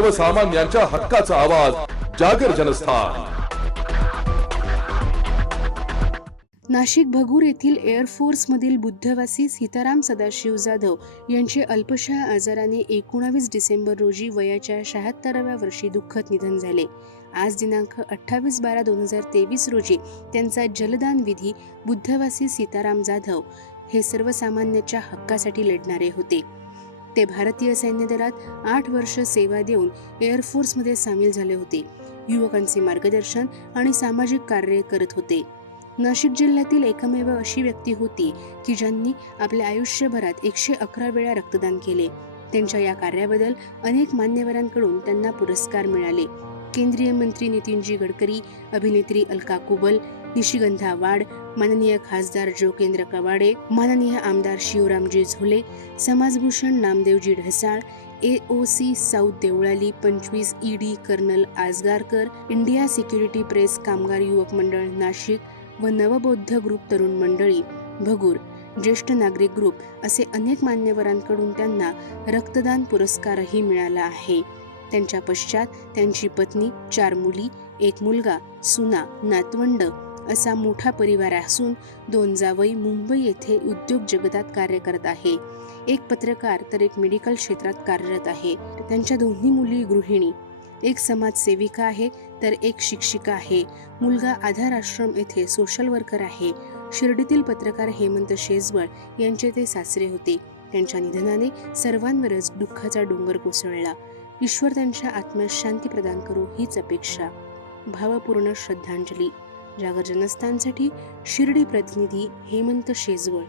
सर्वसामान्यांच्या हक्काचा आवाज जागर जनस्थान. नाशिक भगूर येथील एअरफोर्समधील बुद्धवासी सीताराम सदाशिव जाधव यांचे अल्पशा आजाराने एकोणावीस डिसेंबर रोजी वयाच्या शहात्तराव्या वर्षी दुःखद निधन झाले. आज दिनांक अठ्ठावीस बारा दोन हजार तेवीस रोजी त्यांचा जलदान विधी बुद्धवासी सीताराम जाधव हे सर्वसामान्याच्या हक्कासाठी लढणारे होते. ते भारतीय सैन्य दलात आठ वर्ष सेवा देऊन एअरफोर्समध्ये सामील झाले होते. युवकांचे मार्गदर्शन आणि सामाजिक कार्य करत होते. नाशिक जिल्ह्यातील एकमेव अशी व्यक्ती होती की ज्यांनी आपल्या आयुष्यभरात एकशे अकरा वेळा रक्तदान केले. त्यांच्या या कार्याबद्दल अनेक मान्यवरांकडून त्यांना पुरस्कार मिळाले. केंद्रीय मंत्री नितीनजी गडकरी अभिनेत्री अलका कुबल निशिगंधा वाड माननीय खासदार जोगेंद्र कवाडे माननीय आमदार शिवरामजी झुले समाजभूषण नामदेवजी Dhasal A O C South Deolali पंचवीस E D colonel Ajgarkar India security press कामगार युवक मंडळ नाशिक व नवबौद्ध ग्रुप तरुण मंडळी भगूर ज्येष्ठ नागरिक ग्रुप असे अनेक मान्यवरांकडून त्यांना रक्तदान पुरस्कारही मिळाला आहे. त्यांच्या पश्चात त्यांची पत्नी चार मुली एक मुलगा सुना नातवंड असा मोठा परिवार असून दोन जावई मुंबई येथे उद्योग जगतात कार्य करत आहे. एक पत्रकार तर एक मेडिकल क्षेत्रात कार्यरत आहे. त्यांच्या दोन्ही मुली गृहिणी. एक समाजसेविका आहे तर एक शिक्षिका आहे. मुलगा आधार आश्रम येथे सोशल वर्कर आहे. शिर्डीतील पत्रकार हेमंत शेजवळ यांचे ते सासरे होते. त्यांच्या निधनाने सर्वांवरच दुःखाचा डोंगर कोसळला. ईश्वर त्यांच्या आत्म्यास शांती प्रदान करू हीच अपेक्षा. भावपूर्ण श्रद्धांजली. जागर जनस्थानसाठी शिर्डी प्रतिनिधी हेमंत शेजवळ.